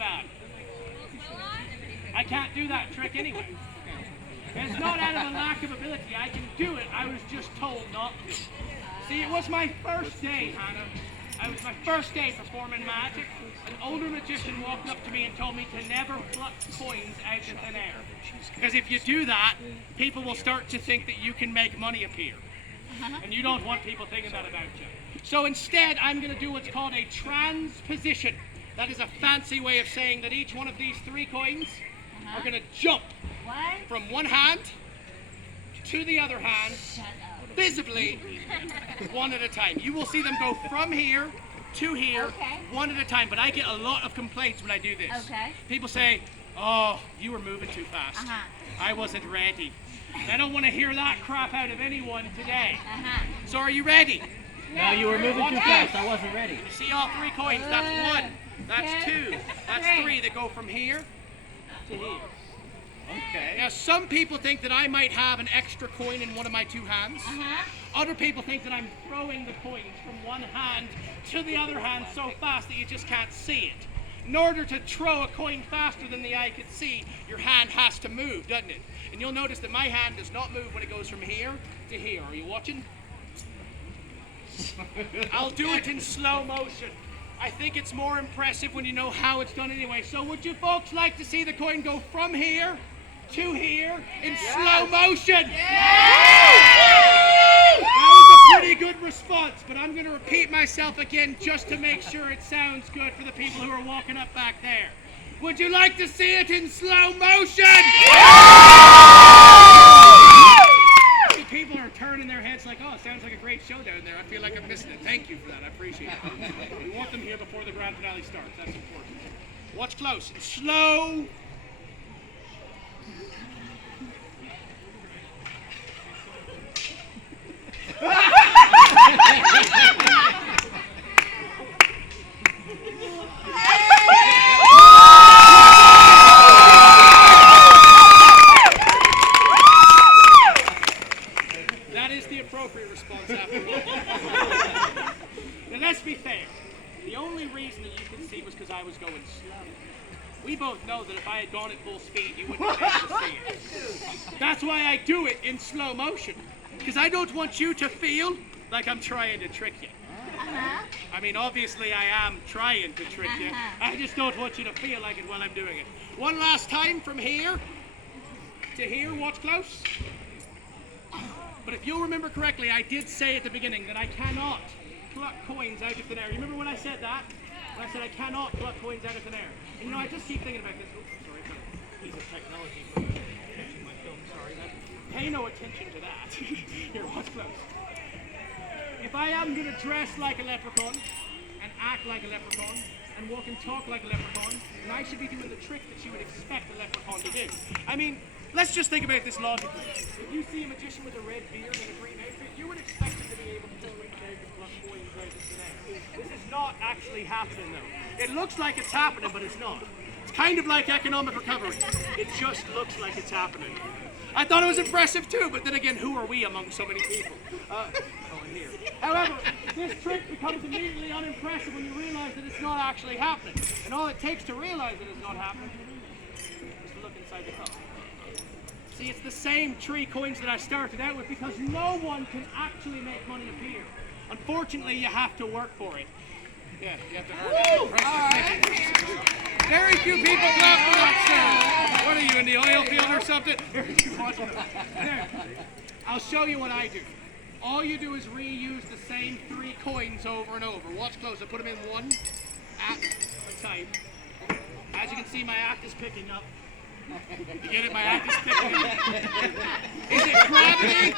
bad. I can't do that trick anyway. And it's not out of a lack of ability. I can do it. I was just told not to. See, it was my first day, Hannah. It was my first day performing magic. An older magician walked up to me and told me to never pluck coins out of thin air. Because if you do that, people will start to think that you can make money appear. And you don't want people thinking that about you. So instead, I'm going to do what's called a transposition. That is a fancy way of saying that each one of these 3 coins are going to jump from one hand to the other hand, visibly, one at a time. You will see them go from here to here, one at a time. But I get a lot of complaints when I do this. People say, oh, you were moving too fast. I wasn't ready. And I don't want to hear that crap out of anyone today. So are you ready? No, you were moving too fast. I wasn't ready. You see all 3 coins? That's 1. That's 2. That's 3 that go from here to here. Okay. Now, some people think that I might have an extra coin in one of my 2 hands. Other people think that I'm throwing the coins from one hand to the other hand so fast that you just can't see it. In order to throw a coin faster than the eye could see, your hand has to move, doesn't it? And you'll notice that my hand does not move when it goes from here to here. Are you watching? I'll do it in slow motion. I think it's more impressive when you know how it's done anyway. So would you folks like to see the coin go from here to here in slow motion? That was a pretty good response, but I'm going to repeat myself again just to make sure it sounds good for the people who are walking up back there. Would you like to see it in slow motion? See, people are turning their heads like, oh, it sounds like a great show down there. I feel like I'm missing it. Thank you for that. I appreciate it. We want them here before the grand finale starts. That's important. Watch close. Slow. That is the appropriate response after all. Now let's be fair. The only reason that you could see was because I was going slow. We both know that if I had gone at full speed, you wouldn't be able to see it. That's why I do it in slow motion. Because I don't want you to feel like I'm trying to trick you. I mean, obviously I am trying to trick you. I just don't want you to feel like it while I'm doing it. One last time from here to here, watch close. But if you'll remember correctly, I did say at the beginning that I cannot pluck coins out of thin air. You remember when I said that? When I said I cannot pluck coins out of thin air. And you know, I just keep thinking about this. Oops, sorry, it's a piece of technology for catching my film. Sorry, pay no attention to that. Here, watch close. If I am going to dress like a leprechaun and act like a leprechaun and walk and talk like a leprechaun, then I should be doing the trick that you would expect a leprechaun to do. I mean, let's just think about this logically. If you see a magician with a red beard and a green outfit, you would expect him to be able to reach out and pluck coins out of thin air. This is not actually happening, though. It looks like it's happening, but it's not. It's kind of like economic recovery. It just looks like it's happening. I thought it was impressive too, but then again, who are we among so many people? Here. However, this trick becomes immediately unimpressive when you realize that it's not actually happening. And all it takes to realize that it's not happening is to look inside the cup. See, it's the same 3 coins that I started out with because no one can actually make money appear. Unfortunately, you have to work for it. Yeah, you have to earn it. Very few people clap for that, sir. What are you, in the oil field or something? There. I'll show you what I do. All you do is reuse the same 3 coins over and over. Watch close. I put them in one at a time. As you can see, my act is picking up. You get it? My act is picking up. Is it gravity?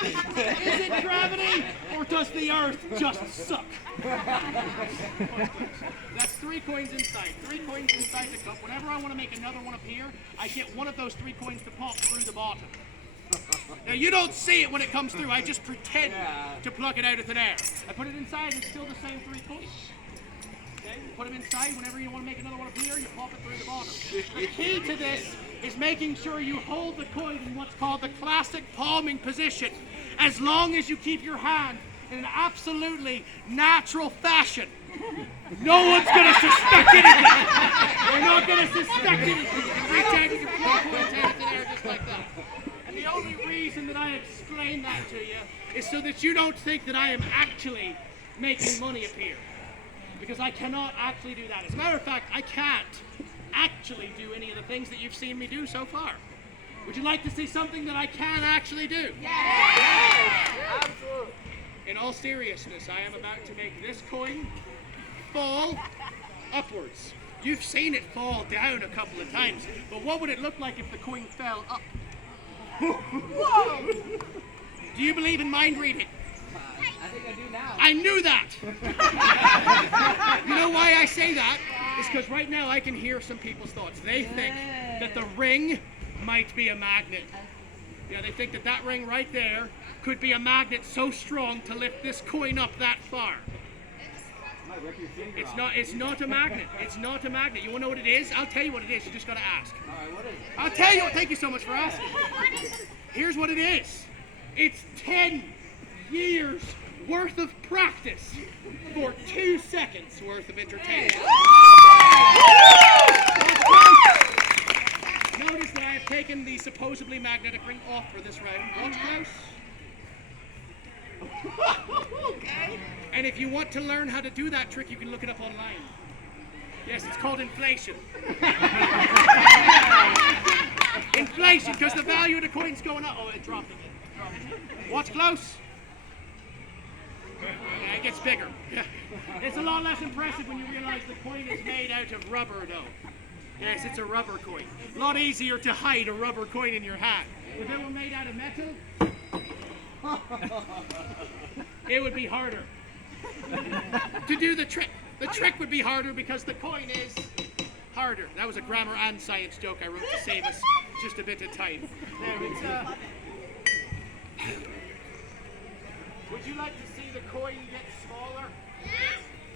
Is it gravity? Or does the earth just suck? That's 3 coins inside. 3 coins inside the cup. Whenever I want to make another one appear, I get one of those 3 coins to pop through the bottom. Now, you don't see it when it comes through. I just pretend to pluck it out of thin air. I put it inside, and it's still the same 3 coins. Okay? You put them inside. Whenever you want to make another one appear, you pop it through the bottom. The key to this is making sure you hold the coin in what's called the classic palming position. As long as you keep your hand in an absolutely natural fashion. No one's going to suspect anything. They're not going I suspected it. You can reach out, you can pull coins out of the air just like that. And the only reason that I explain that to you is so that you don't think that I am actually making money appear. Because I cannot actually do that. As a matter of fact, I can't actually do any of the things that you've seen me do so far. Would you like to see something that I can actually do? Yes! Absolutely. In all seriousness, I am about to make this coin fall upwards. You've seen it fall down a couple of times, but what would it look like if the coin fell up? Whoa! Do you believe in mind reading? I think I do now. I knew that! You know why I say that? It's because right now I can hear some people's thoughts. They think that the ring might be a magnet. Yeah, they think that that ring right there could be a magnet so strong to lift this coin up that far. It's not a magnet. It's not a magnet. You want to know what it is? I'll tell you what it is. You just got to ask. All right, what is it? I'll tell you. Thank you so much for asking. Here's what it is. It's 10 years worth of practice for 2 seconds worth of entertainment. Notice that I have taken the supposedly magnetic ring off for this round. Watch close. Okay. And if you want to learn how to do that trick, you can look it up online. Yes, it's called inflation. Inflation, because the value of the coin's going up. Oh, it dropped again. Watch close. Yeah, it gets bigger. Yeah. It's a lot less impressive when you realize the coin is made out of rubber, though. Yes, it's a rubber coin. A lot easier to hide a rubber coin in your hat. If it were made out of metal, it would be harder to do the trick. The trick would be harder because the coin is harder. That was a grammar and science joke I wrote to save us just a bit of time. Would you like to see the coin get smaller?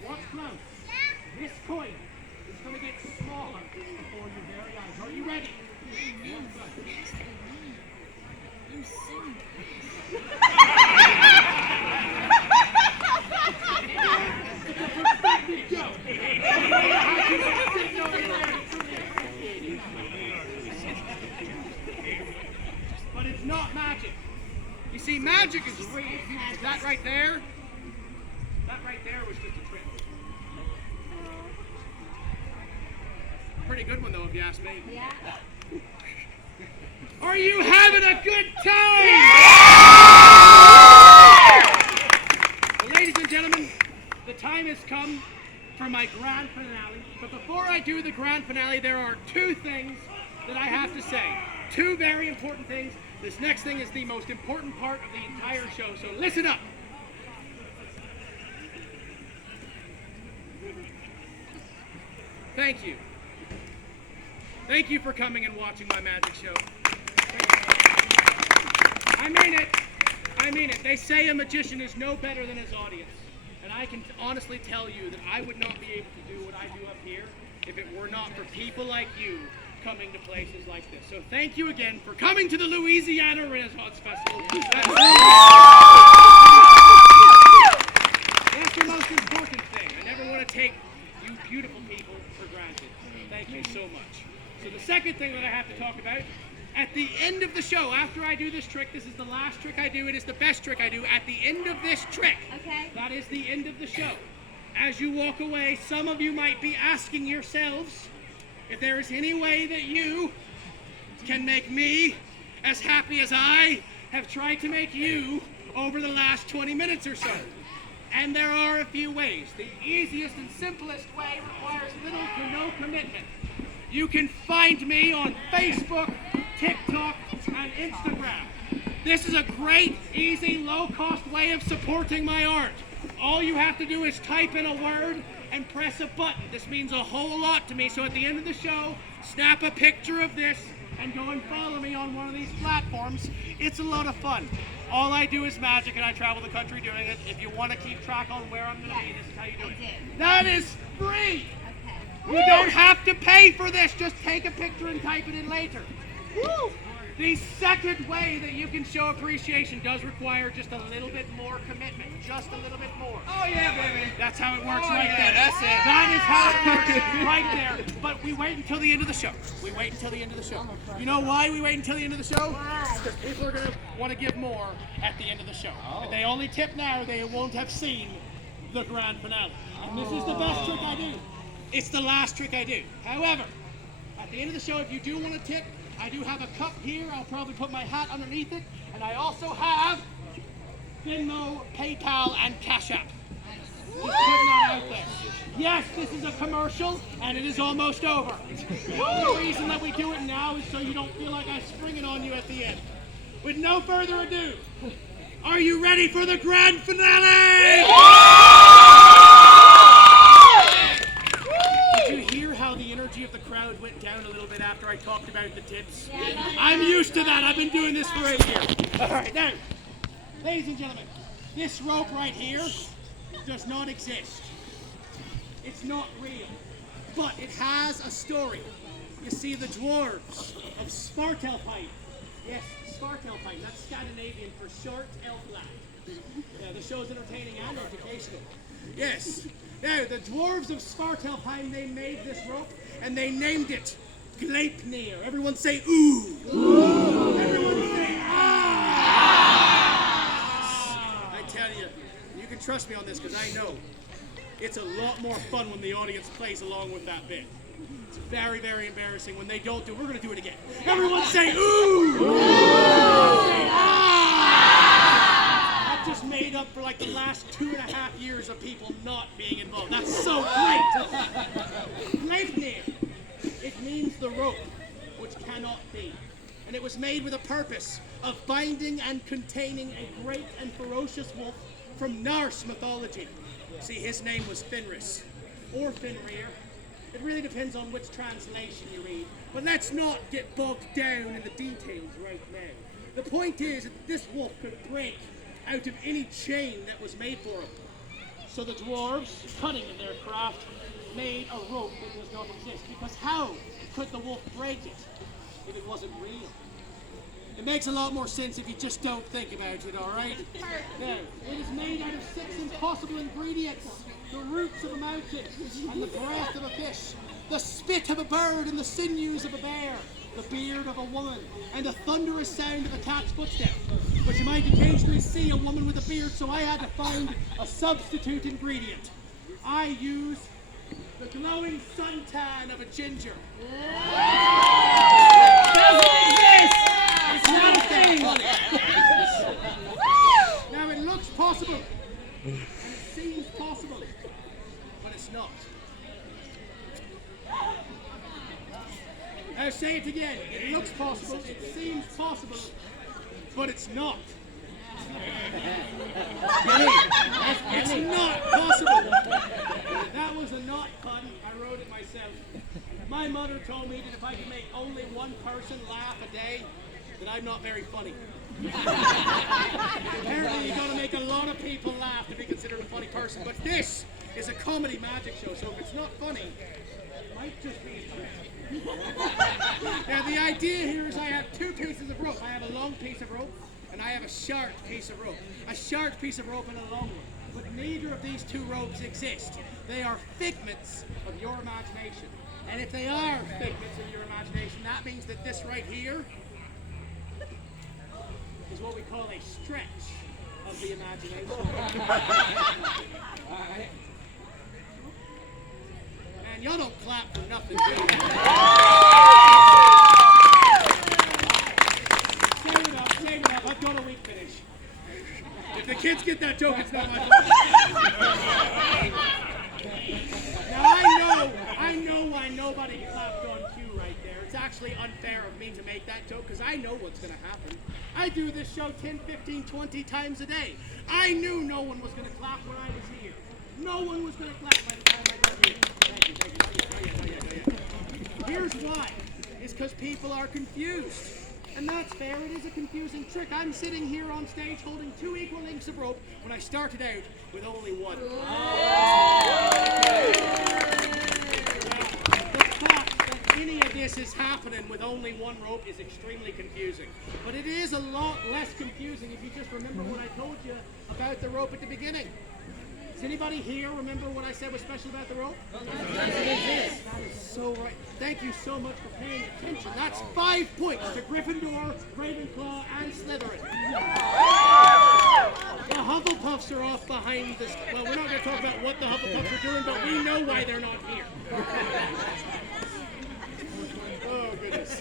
Watch close. This coin is going to get smaller before your very eyes. Are you ready? But it's not magic. You see, magic is real. That right there, was just a trick. Pretty good one though, if you ask me. Yeah. Are you having a good time? Well, ladies and gentlemen, the time has come for my grand finale. But before I do the grand finale, there are 2 things that I have to say. 2 very important things. This next thing is the most important part of the entire show, so listen up. Thank you. Thank you for coming and watching my magic show. I mean it. I mean it. They say a magician is no better than his audience. And I can honestly tell you that I would not be able to do what I do up here if it were not for people like you coming to places like this. So thank you again for coming to the Louisiana Renaissance Festival. That's the most important thing. I never want to take you beautiful people for granted. Thank you so much. So the second thing that I have to talk about, at the end of the show, after I do this trick, this is the last trick I do, it is the best trick I do, at the end of this trick, that is the end of the show. As you walk away, some of you might be asking yourselves if there is any way that you can make me as happy as I have tried to make you over the last 20 minutes or so. And there are a few ways. The easiest and simplest way requires little to no commitment. You can find me on Facebook, TikTok, and Instagram. This is a great, easy, low-cost way of supporting my art. All you have to do is type in a word and press a button. This means a whole lot to me, so at the end of the show, snap a picture of this and go and follow me on one of these platforms. It's a lot of fun. All I do is magic, and I travel the country doing it. If you want to keep track on where I'm going to be, this is how you do it. That is free! You don't have to pay for this. Just take a picture and type it in later. Woo! The second way that you can show appreciation does require just a little bit more commitment. Just a little bit more. Oh yeah, baby. That's how it works Oh, right yeah, there. that's it. That is how it works right there. But we wait until the end of the show. We wait until the end of the show. You know why we wait until the end of the show? Because people are going to want to give more at the end of the show. If they only tip now, they won't have seen the grand finale. And this is the best trick I do. It's the last trick I do. However, at the end of the show, if you do want to tip, I do have a cup here. I'll probably put my hat underneath it. And I also have Venmo, PayPal, and Cash App. Just putting that out there. Yes, this is a commercial, and it is almost over. The only reason that we do it now is so you don't feel like I spring it on you at the end. With no further ado, are you ready for the grand finale? Did you hear how the energy of the crowd went down a little bit after I talked about the tips? I'm used to that. I've been doing this for 8 years. All right, now, ladies and gentlemen, this rope right here does not exist. It's not real, but it has a story. You see, the dwarves of Svartalfheim. Yes, Svartalfheim. That's Scandinavian for short elfland. Yeah, the show's entertaining and educational. Yes. Now, the dwarves of Svartalfheim, they made this rope, and they named it Gleipnir. Everyone say ooh. Ooh. Everyone say ah. I tell you, you can trust me on this because I know it's a lot more fun when the audience plays along with that bit. It's very, very embarrassing when they don't do it. We're going to do it again. Everyone say ooh. Ooh. Say ah. I've just made up for like the last 2.5 years of people not being involved. That's so great. Gleipnir. It means the rope, which cannot be. And it was made with a purpose of binding and containing a great and ferocious wolf from Norse mythology. See, his name was Fenris, or Fenrir. It really depends on which translation you read. But let's not get bogged down in the details right now. The point is that this wolf could break out of any chain that was made for him. So the dwarves, cunning in their craft, made a rope that does not exist. Because how could the wolf break it if it wasn't real? It makes a lot more sense if you just don't think about it, all right? Now, it is made out of 6 impossible ingredients. The roots of a mountain, and the breath of a fish, the spit of a bird, and the sinews of a bear, the beard of a woman, and the thunderous sound of a cat's footstep. But you might occasionally see a woman with a beard, so I had to find a substitute ingredient. I used the glowing suntan of a ginger. Doesn't exist! It's not a thing! Now it looks possible, and it seems possible, but it's not. I'll say it again. It looks possible, it seems possible, but it's not. It's not possible. That was a not pun. I wrote it myself. My mother told me that if I could make only one person laugh a day, that I'm not very funny. Apparently, you gotta make a lot of people laugh to be considered a funny person. But this is a comedy magic show, so if it's not funny, it might just be funny. Now, the idea here is I have 2 pieces of rope. I have a long piece of rope, and I have a short piece of rope. A short piece of rope and a long one. But neither of these 2 ropes exist. They are figments of your imagination. And if they are figments of your imagination, that means that this right here is what we call a stretch of the imagination. Man, y'all don't clap for nothing, do you? Save it up. I've got a week finish. If the kids get that joke, it's not my fault. Now I know why nobody clapped on cue right there. It's actually unfair of me to make that joke because I know what's going to happen. I do this show 10, 15, 20 times a day. I knew no one was going to clap when I was here. No one was going to clap by the time I got here. Thank you. Here's why. It's because people are confused. And that's fair, it is a confusing trick. I'm sitting here on stage holding 2 equal lengths of rope when I started out with only 1. The thought that any of this this is happening with only one rope is extremely confusing. But it is a lot less confusing if you just remember what I told you about the rope at the beginning. Does anybody here remember what I said was special about the rope? Yes, that is so right. Thank you so much for paying attention. That's 5 points to Gryffindor, Ravenclaw, and Slytherin. The Hufflepuffs are off behind this. Well, we're not going to talk about what the Hufflepuffs are doing, but we know why they're not here. Oh, goodness.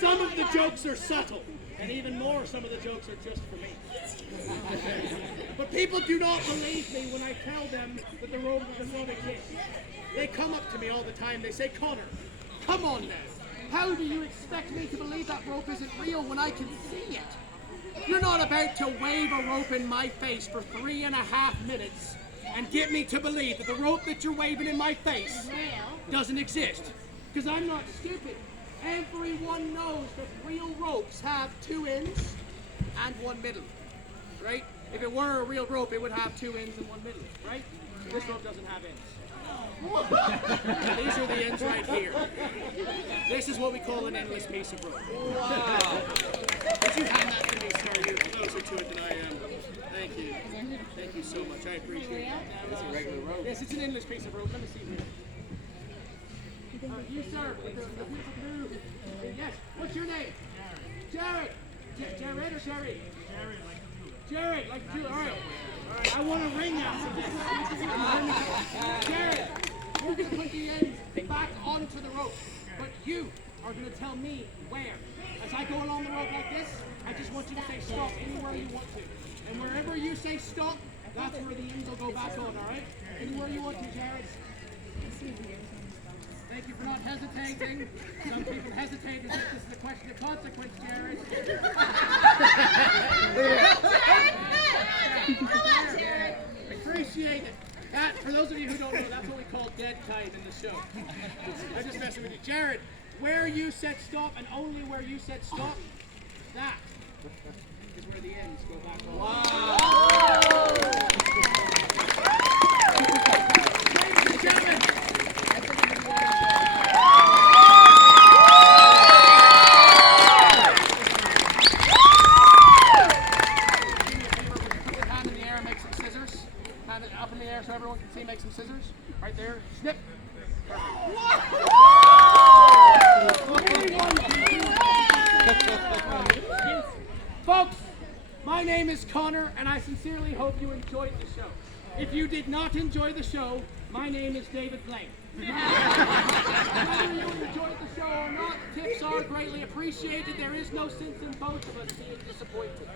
Some of the jokes are subtle, and even more, some of the jokes are just for me. But people do not believe me when I tell them that the rope does not exist. They come up to me all the time. They say, Connor, come on now. How do you expect me to believe that rope isn't real when I can see it? You're not about to wave a rope in my face for 3.5 minutes and get me to believe that the rope that you're waving in my face doesn't exist. Because I'm not stupid. Everyone knows that real ropes have 2 ends and 1 middle, right? If it were a real rope, it would have 2 ends and 1 middle, right? This rope doesn't have ends. These are the ends right here. This is what we call an endless piece of rope. Wow. Would you hand that to me, sir? You're closer to it than I am. Thank you. Thank you so much. I appreciate it. It's a regular rope. Yes, it's an endless piece of rope. Let me see here. You, sir, with the beautiful blue. Yes. What's your name? Jared. Jared or Sherry? Jared, like Jew. All right. I want a ring after this. Jared, you're going to put the ends back onto the rope, but you are going to tell me where. As I go along the rope like this, I just want you to say stop anywhere you want to. And wherever you say stop, that's where the ends will go back on, all right? Anywhere you want to, Jared. Thank you for not hesitating. Some people hesitate as if this is a question of consequence, Jared. Come on, Jared. Appreciate it. That, for those of you who don't know, that's what we call dead kite in the show. I'm just messing with you. Jared, where you said stop and only where you said stop, that is where the ends go back on. Wow! Ladies and gentlemen, up in the air so everyone can see, make some scissors. Right there. Snip. Folks, my name is Connor, and I sincerely hope you enjoyed the show. If you did not enjoy the show, my name is David Blaine. Whether you enjoyed the show or not, tips are greatly appreciated. There is no sense in both of us being disappointed.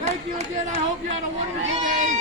Thank you again. I hope you had a wonderful day.